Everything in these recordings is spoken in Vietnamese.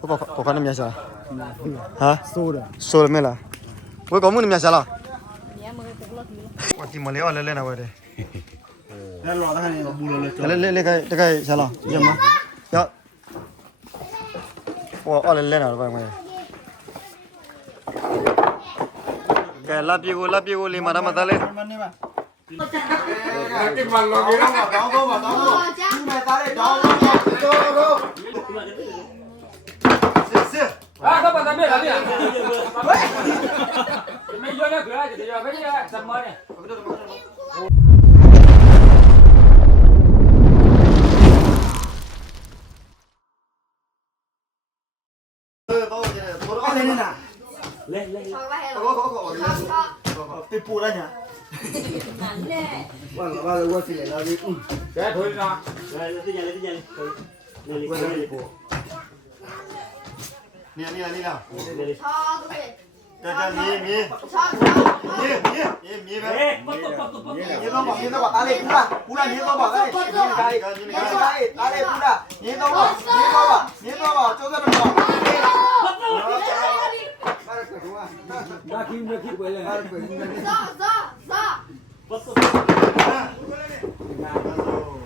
我把……我把你没收了。啊？收了没了？我搞木你面下了。我今天买了来来来，我嘞。来来来，两两那个那个啥了？要吗？要。哇，二两两，我嘞。给拉皮糊，拉皮糊，你买那么多嘞？哎呀，别问了，别问了，找我嘛，找我。你买啥嘞？找我嘛，找我。બધા બે લાવી મેં જો ને ઘરે જ દેવા ભાઈ જમવાને lên lên tiếp phụ ra nhà vâng vâng vâng xin lỗi đi thế thôi đi nào lên lên nhà lên nhà lên lên lên lên lên เนี่ยนี่อะไรนี่แล้วชอตัวเองเดี๋ยวๆมีมีชอบชอบมีมีมีมีไหมนี่ต้องบอกนี่ต้องบอกตาเล็กพูดอ่ะพูดอ่ะนี่ต้องบอกตาเล็กนี่ตาเล็กนี่ตาเล็กตาเล็กพูดอ่ะนี่ต้องบอกนี่ต้องบอกนี่ต้องบอกโจ้จะเป็นบอกมาเกิดว่า રાખી નથી પહેલા มาเกิดซอซอซอ હા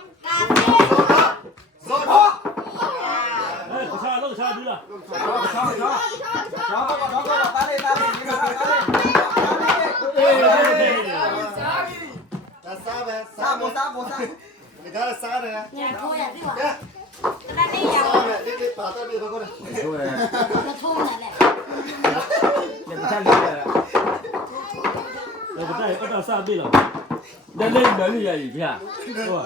那不带，我到三倍了，那那能力也一片，是吧？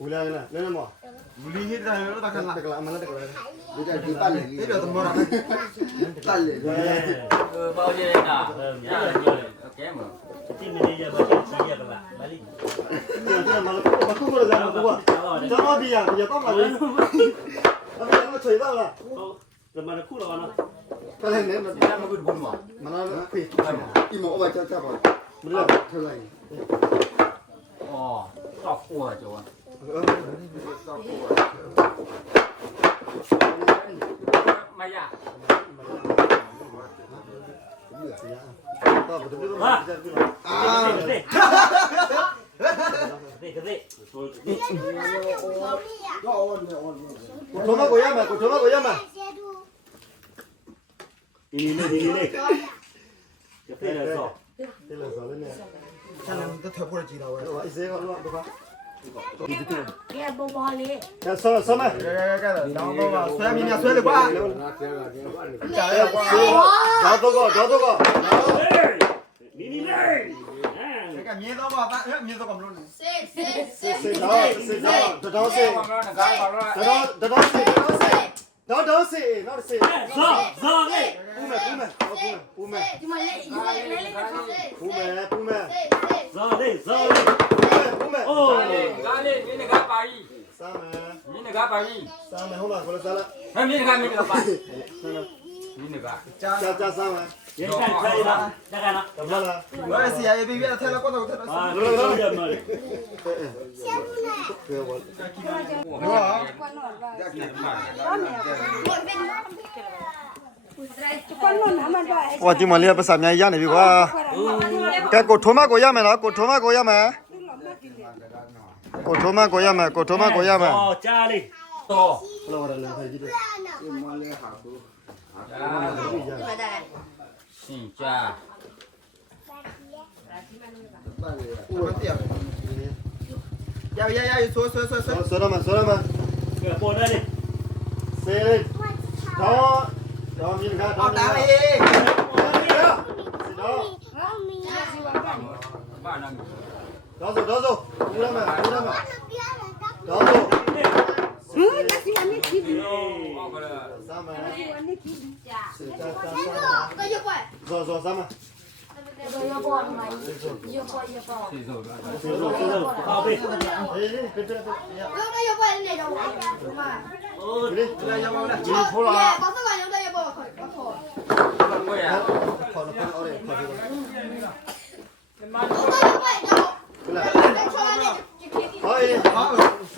Ulang na. Ano mo? Ulihit na yun. Takal na. Takal na. Mana takal na. Dito ay dipal eh. Dito ang mura. Dipal eh. Bao nhiêu đây nào? Dạ, nhiều. Kém rồi. Tin mình đi giờ bắt chị giờ các bạn. Balik. Giờ thế là mà nó bắt cũng rồi ra mà cũng à. Cho nó đi à, giờ tóc là đi. Nó chửi tao là. Giờ mà nó khu rồi nó. Cái này nếu mà nó buồn buồn mà. Mà nó quỷ. Im mồm vào cho cho vào. Mình làm thôi này. Ồ, tóc của chỗ. 啊！啊！哈哈哈哈！哈哈哈哈！我捉那个鸭嘛，我捉那个鸭嘛。这里呢，这里呢。别了少，别了少，真的。现在都偷不了几道了，哇！一岁了，多快！ကဲဘောဘောလေး那算了算了，找多个找多个，နီနီလေးအဲစစ်စစ်စစ်စစ်谁找谁找，这找谁，这找这找谁，找找谁，找谁，ဇောဇောလေး不买不买，不买不买ဒီမလေးဒီမလေးလေးလေးစစ်စစ်不买不 पाई सामने होला खोला साला मैं मेरे का मेरे पापा नहीं निभा चा चा सामने ये का खाई ना लगा ना तब लगा वैसे ये बीबी था लगा तो था हां लगा लगा मारे सेबुना के बोल हां ။ဟောဒီမလေးကပတ်စအများကြီးရနေပြီကွာ။ကဲကိုထုံးမကိုရမယ်နော်ကိုထုံးမကိုရမယ်။ကိုထုံးမကိုရမယ်ကိုထုံးမကိုရမယ်။ဟောကြားလေး။多，hello，我的靓仔弟弟，你妈的，好我，喊我来来？慢点，要要要，说说说了吗？说了吗？你把炮拿去，射，射，射，射，射，射，射，射，射，射，射，射，射，射，走八块了，三三三三，说说三哎要嘛？哦，要八十要八十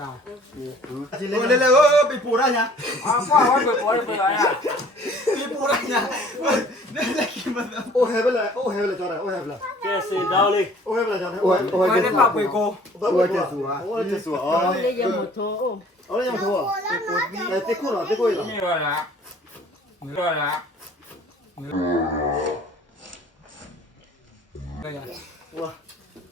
Ô lên lên ô bị phụ ra nhá. À qua qua bị phụ bị phụ nhá. Bị phụ ra nhá. Nên là kim mà. Ô hẹp là ô hẹp là cho này ô hẹp là. Cái gì đau đi. Ô hẹp là cho này. Ô ô cái này bảo bị cô. Ô cái gì à? Ô cái gì à? Ô lấy giờ một thô. Ô lấy giờ một thô. Này tê khu nào tê khu nào. Nhiều là. Nhiều là. Nhiều là. Đây à. Wow.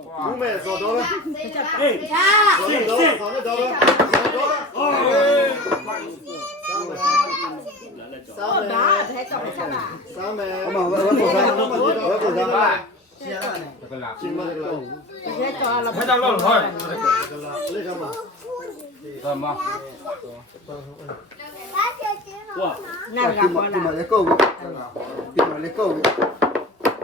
Número, dobra. Ej, syn, syn. Same. Oma, Wow. Nào gặp con nào. Tìm mà lấy câu. Tìm mà lấy câu.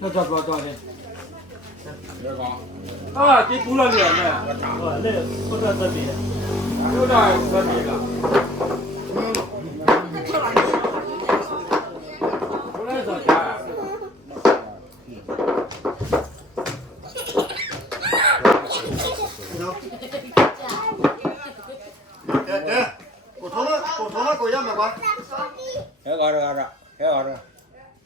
那叫多少多少斤？多少啊，得多少斤呢？我来，不在这边，就在这边了。来，过来 这边。来来，我从我从那狗家买过来。来，好吃，好吃，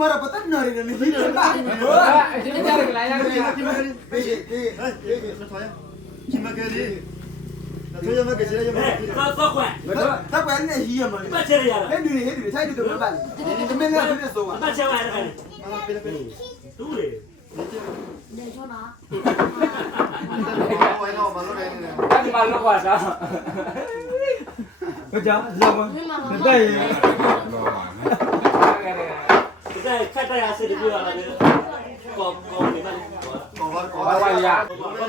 మర పతన్నారు ờ, để cho nó Cái ờ. gì ờ. mà nó quả sao có cháu dâm không đến đây đây khách đây sẽ được đưa là có có cái này có có có cái gì à có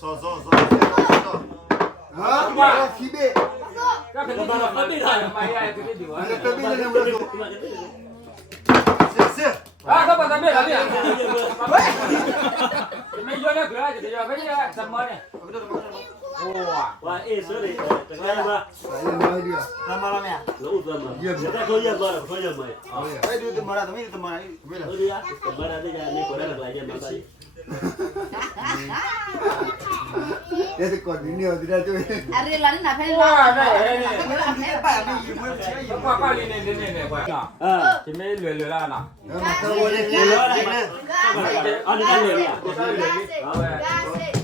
số số số số số hả mà khí bê các cái đó là cái gì rồi mày ai cái gì vậy cái gì là nó được À, các bạn tạm biệt, tạm biệt. Mấy giờ nó cửa thì bây giờ bây giờ tầm mơ này. 哇，哎，说的，这个吧，怎么了没？老怎么？现在可以做了，可以没？哎，对，怎么了？怎么怎么了？没了。对呀，怎么了？这个你过来了，来点麻烦。ये तो कौन नहीं होती ना जो अरे लाने ना फैल ना ना ना मेरा मेरा पाय में ये मुझे चाहिए ये पाय पाय लेने लेने लेने पाय ना हाँ कि मैं ले ले ला ना मतलब वो ले ले ला ना अरे ना ले ला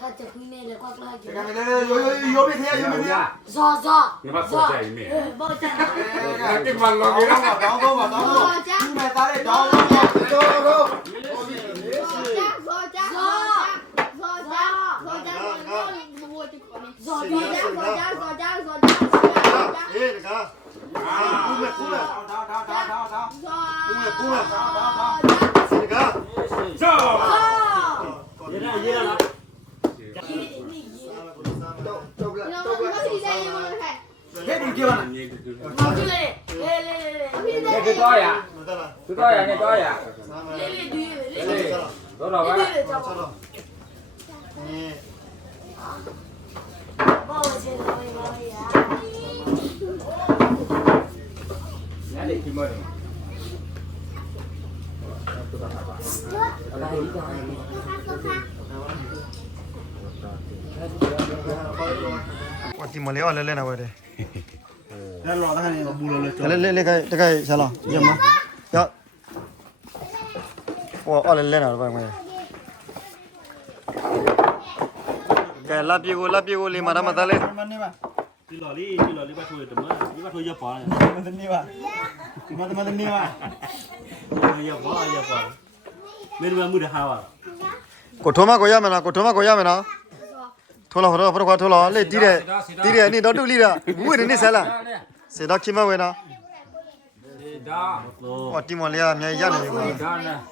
thật chật mì mê là quắc lại kìa Đây đây đây, yếu bên thế, yếu bên thế Giò, giò, Nhưng mà giò chảy mẹ Bò chả Cái bằng nó kìa Đó vào đó, đó vào đó Giò chả Nhưng mà ta đây đó, đó vào Đó, đó, đó Giò chả, giò chả Giò chả, giò chả Giò chả, giò chả, giò chả, giò chả, giò chả Ê, được không? Cú mệt, cú mệt Đó, đó, đó, đó, đó Cú mệt, cú mệt Đó, đó, đó Được không? Giò Giò Giò Giò Giò Giò 我怎么了？累累累累！给多少呀，去挑呀，你挑呀！累累的，累累，走喽吧，走喽。妈，我今天累坏了哪里这么的？我怎么累啊？累累哪的？那老大那个不了来来来来，这个行了，行吗？行。我二零来了，乖乖。给拉屁股，拉屁股，你妈他妈咋嘞？ဒီလော်လေးဒီလော်လေးဘာထိုးရတမဒီဘာထိုးရပါလဲမတနေပါဒီမတမတနေပါရပါရပါမင်းမမှုရဟာပါကိုထုံးမကိုရမလားကိုထုံးမကိုရမလားထိုးလာဟောတော့ဖတော့ခွာထိုးလာလေတီးတယ်တီးတယ်နေတော့တူလိတာဘူးဝင်နေနေဆဲလား谁到地膜位了？我地膜来了，明天养了。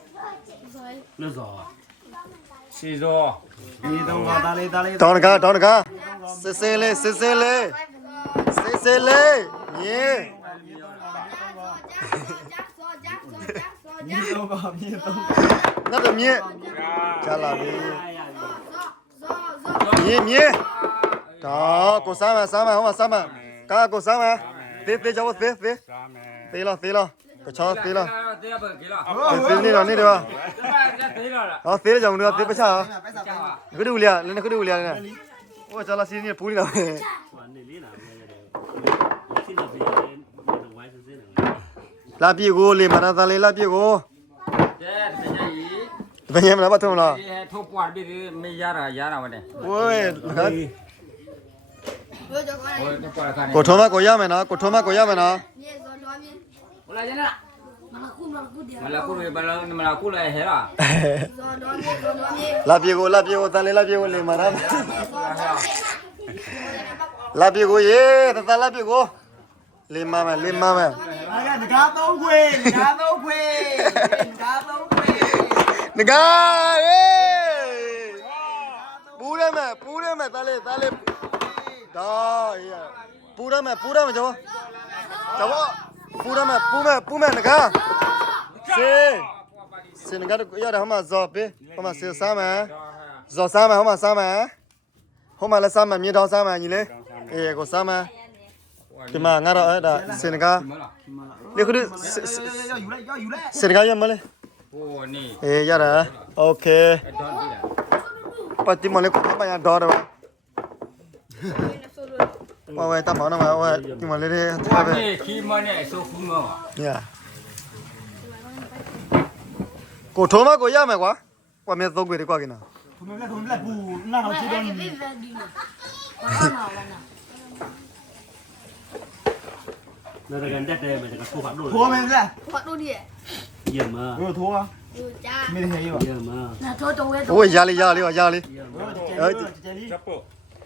六嫂，七叔，你东光打雷打雷。到哪个？到哪个？谁谁嘞？谁谁嘞？谁谁嘞？你。你东光，你东光。那个米。加拉米。米你好，过三万，三万，好嘛，三万，赶快过三万。死死，叫我死死，死了死了，不差死了，死你了你对吧？啊，死了叫我们啊，死不差啊。你丢脸，你那可丢脸了。我叫他死你，不丢脸。拉屁股，立马拿走，拉屁股。不赢了，不中了。头破了，鼻子没牙了，牙了没呢。喂，老弟。ကိုထုံးမကိုရမယ်နော်ကိုထုံးမကိုရမယ်နော်ဟိုလာကျန်လားမလာကူမလာမလာကူလေဟဲ့လားလာပြေကိုလာပြေကိုတန်လေးလာပြေကိုနေမရမ်းလာပြေကိုရေတတလာပြေကိုလေမမလေမမငါကငါသုံးခွေငါသုံးခွေငါသုံးခွေငါရေပူရမယ်ပူရမယ်တလေးတလေးရေးရပူရမယ်ပူရမယ်ကျော်ကျော်ပူရမယ်ပူမယ်ပူမယ်ငကားစေစေငကားတို့ရတာဟမဇော်ပေးဟမစေစားမယ်ဇော်စားမယ်ဟမစားမယ်ဟမလည်းစားမယ်မြေတော်စားမယ်ညီလေးအေးကိုစားမယ်ဒီမှာငါတော့အဲ့ဒါစေငကားလေခုစေငကားရမလဲဟိုနီအေးရတာโอเคပတ်တိမလေးကိုဘာညာတော်တယ်ဗျ喂喂，大毛的个，喂，你们来这，这边。啊，你起码得收贵嘛。yeah。骨头吗？骨头也卖过？外面收贵的瓜给哪？我们来，我们来。那好吃的。那咱家的，买点干锅饭都。土吗？土豆呢？土豆呢？yeah。土豆。米啥油？yeah。那土豆我也种。我压力，压力，压力。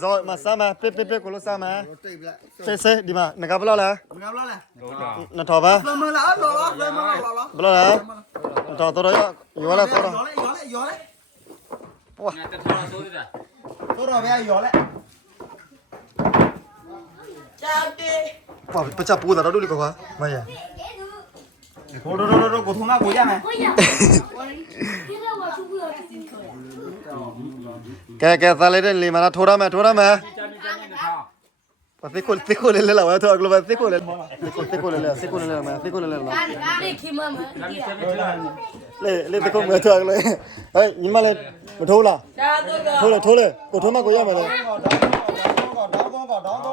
Rồi mà sao mà pe pe pe của nó sao mà. Xe xe đi mà, nó gặp lo là. Nó thò vào. Lo là. Nó thò tôi đấy. Yếu là tôi rồi. Wow. Tôi rồi bây giờ yếu lại. Chào đi. Wow, bây giờ bù đó đủ lực quá. Mày à. Thôi thôi thôi thôi, của thằng nào của nhà này. ကဲကဲစားလိုက်တဲ့လေမနာထိုးရမယ်ထိုးရမယ်ပါသိကိုသိကိုလေးလေးလာဝါတော့အကလောပါသိကိုလေးသိကိုသိကိုလေးလေးသိကိုလေးလေးမသိကိုလေးလေးလာလေခိမမလေလေသိကိုမတော့အကလေးဟဲ့ညီမလေးမထိုးလားထိုးလေထိုးလေကိုထိုးမကိုရမယ်လေဒေါဒေါဒေါဒေါဒေါဒေါဒေ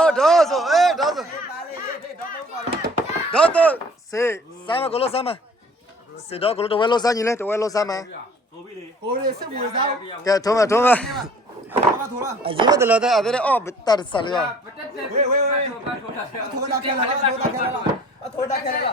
ါဒေါဆိုအေးဒေါဆိုဒေါဒေါစေစားမကိုလို့စားမစစ်တော့ကလို့တဝဲလို့စမ်းညီလဲတဝဲလို့စမ်းမယ်ဟိုးလေးစစ်မွေစားကဲထုံးမထုံးမမထိုးလားအရင်ကတည်းကအဲ့ဒါအော်တတ်ဆာလေးရောဝေးဝေးဝေးထိုးတာပြန်လာထိုးတာပြန်လာထိုးတာပြန်လာ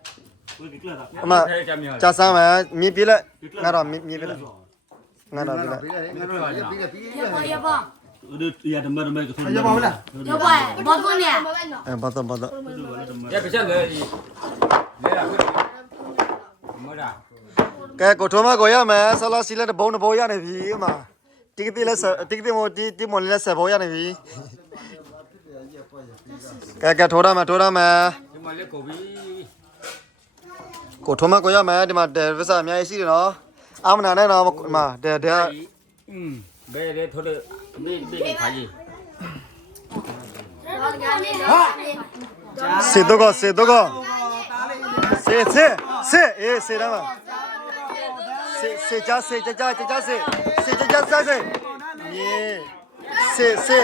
嘛，加三万，米皮嘞，按照米米皮嘞，按照皮嘞。一包一包。对，一袋买一袋，一包嘞。要包，包多少？哎，包多，包多。哎，比较容易。来啊！干啥？该割土吗？割药没？说老师嘞，那包那包药的皮嘛，弟弟嘞，什弟弟我弟弟们嘞，什包药的皮？该该拖了吗？拖了吗？ကိုထုံးမကိုရမယ်ဒီမှာဒယ်ဗစ်စာအများကြီးရှိတယ်နော်အမနာနဲ့နော်ဒီမှာဒယ်ဒယ်อืมဘယ်လဲထိုးလို့မေးပြီးခါကြီးဟာစေတော့ကစေတော့ကစေစေစေအေးစေရမစေစေကြစေကြကြကြကြစေစေကြကြစေစေမြေစေစေ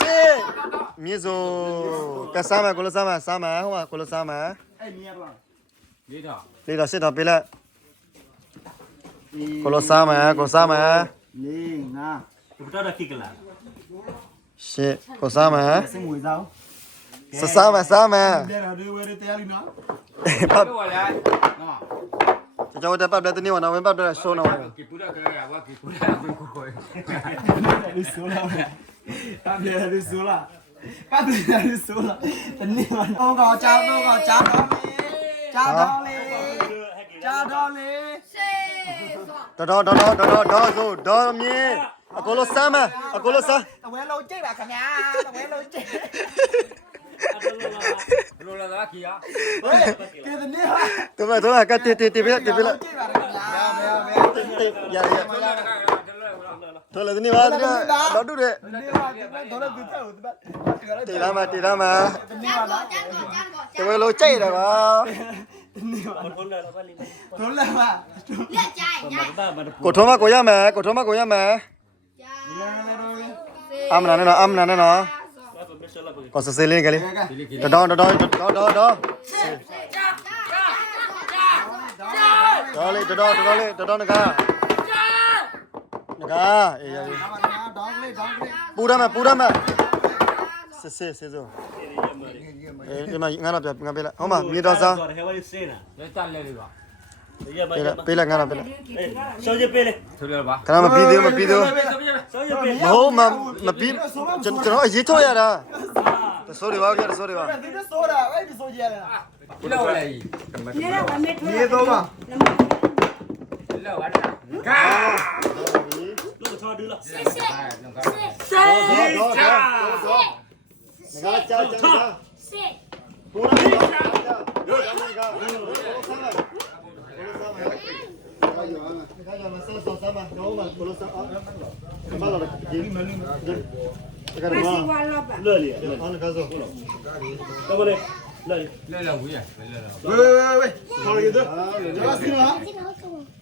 စေမြေဇိုကစားမယ်ကိုလစားမယ်စားမယ်ဟိုကကိုလစားမယ်အဲ့မြင်ရပါလေးတာလေးတာစစ်တာပေးလိုက်ကိုလိုစားမယ်ကိုစားမယ်လေးငါဘူတာခိကလာရှေ့ကိုစားမယ်စင်ငွေစားစစားမယ်စားမယ်ဒါရတွေဝရတရားလိနော်ပတ်ဝလာနော်ကျွန်တော်တက်ပတ်တဲ့တနေ့ကနော်ဝင်ပတ်တဲ့ဆိုးနော်ကိပူရာကရာဝကိပူရာကိုကိုကိုတာမြေရလူဆိုးလားကတ်တယ်လို့ဆိုလာတနေ့မှာတော့ကောကြောင်းတော့ကောကြောင်းတော့ကြောင်းတော့လေကြောင်းတော့လေတော်တော်တော်တော်တော်တော်ဆိုတော်မြင်အကိုလိုစမ်းမအကိုလိုစမ်းတဝဲလုံးကြိတ်ပါခင်ဗျာတဝဲလုံးကြိတ်လိုလာလာခီယာဟဲ့ကဲဒီနေ့ဟာတော်တော်ကတ်တီတီတီပြတီပြလာရမယ်ရမယ်ရရ Thôi là cái này ba đó đủ đấy. Tỷ ra mà tỷ ra mà. Tụi bay lối chạy rồi mà. Thốn là mà. Cổ thốn mà cổ nhà mẹ, cổ thốn mà cổ nhà mẹ. Âm nè nó âm nè nó. Còn sơ sơ lên cái đi. Đó đó đó đó đó đó. Đó lên, đó đó đó lên, đó đó nữa cả. ငကားအေးရပြီဒေါင်းကလေးဒေါင်းကလေးပူရမယ်ပူရမယ်စစ်စစ်စစ်စို့အေးဒီမှာငါတော့ပြငါပေးလိုက်ဟုတ်ပါမြေတော်စား Yo tal le digo. ပေးလိုက်ပေးလိုက်ငါတော့ပေးလိုက် Soy pele. Tú le vas. ခဏမပြီးသေးဘူးမပြီးသေးဘူး Soy မ pele. ဟုတ်မမပြီးကျွန်ကျွန်တော်အရေးထုတ်ရတာတဆိုးတွေပါခင်ဗျာတဆိုးတွေပါဒီလိုဆိုတာအဲ့ဒီဆိုကြရလား Y luego le di. Mira, va a meter. Miedo va. Y luego va a ဟေး热的呀，热的。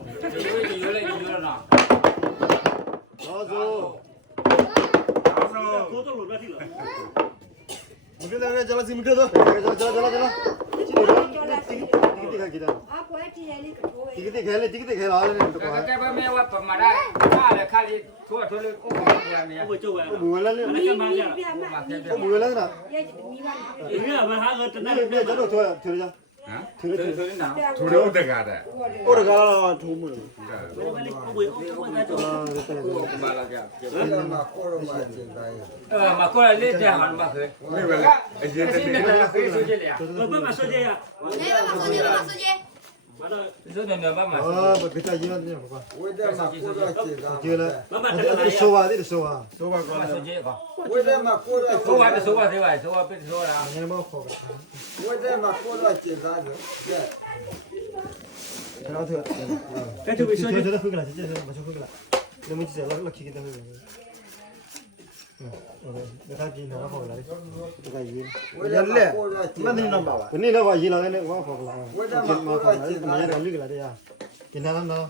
你又来，你又来啦！老祖，老祖，多多老外去了。ဟမ်သူသူနာသူတို့တကားတဲ့ကိုတကားလာထိုးမလို့ကိုကမလာကြပြန်လာမှာကိုရမတင်တိုင်းအဲမကောလေးတဲ့ဟာမခဲမိဘလည်းအရင်တည်းကဖေးဆိုကြလေဘာမှမဆိုကြရဘာလို့ဒီလိုမျိုးဘာမှမဆိုအာဘယ်ကြရနေမှာပါဝေးတယ်မှာကိုရကျေတာကျေလာဘာမှတကယ်ဆိုပါသေးတယ်ဆိုပါဆိုပါကောဆိုကြပါ我在嘛过到，收完就收完，收完收完，别再收了啊！我在嘛过到检查去。在那头，嗯，该去就去，就就回去啦，直接就马上回去啦。你们去噻，老老去去都回去。嗯，嗯，那他皮囊好来，这个鱼，我在那，今天你那把，今天那把鱼老奶奶我好不啦？我在嘛，今天今天去那的呀，今天那个。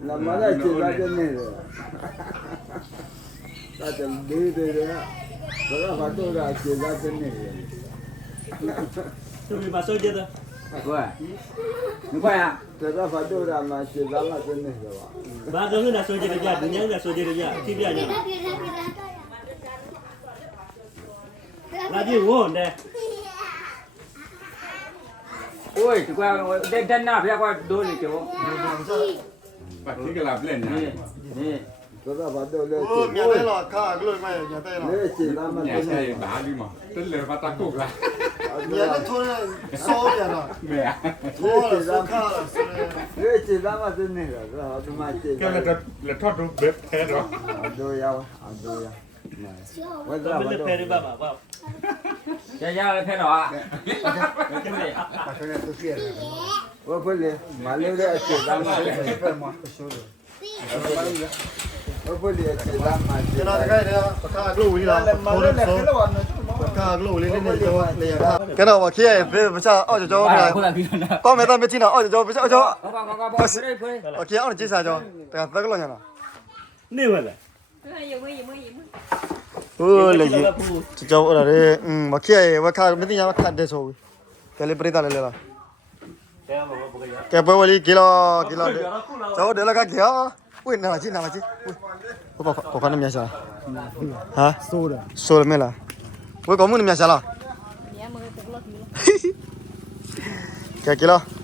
đã ra ra rồi, đi La mala ce la tenere. La tenere. Băga fatura ce la tenere. Tu mi pasă o jetă? Bă. Nu băia. Te da fatura ma ce la la tenere. Ba domnul da soje de ea, dunia da chết de ea. Ti bia ea. La di unde? Ui, tu qua, đây đây nào, bây giờ qua đôi này kiểu. 把几个老板领上，领上，大家把这老铁，老铁了，卡，滚开，老铁了，老铁，老铁，打你嘛，等一会儿把他扣了。老铁偷了，收了，没啊？偷了，收卡了，老铁，老铁，咱们是那个，老铁，他妈的，老铁，老头子别骗我。老铁，要啊，老铁，要，老铁，咱们得骗你爸爸，老铁，爷爷来骗我啊？老铁，把钱都骗了。Opole, malele atizama super mwakashuru. Opole atizama. cái nào mà khi em về bây giờ ở cho chỗ này con mấy tao mới chi nào ở cho bây giờ ở chỗ kia ở chỗ sao cho tao tao cái lo nhà nào nếu vậy ừ là gì chỗ chỗ ở đây ừ mà khi em mà khai mấy tin nhà mà khai để số cái lấy bê tông lên là केपवली kilo kilo चौ डेलो का घ्या उई नावाची नावाची पप्पा ना म्याशाला हा सोल सोल मेला उई कमून म्याशाला क्या किलो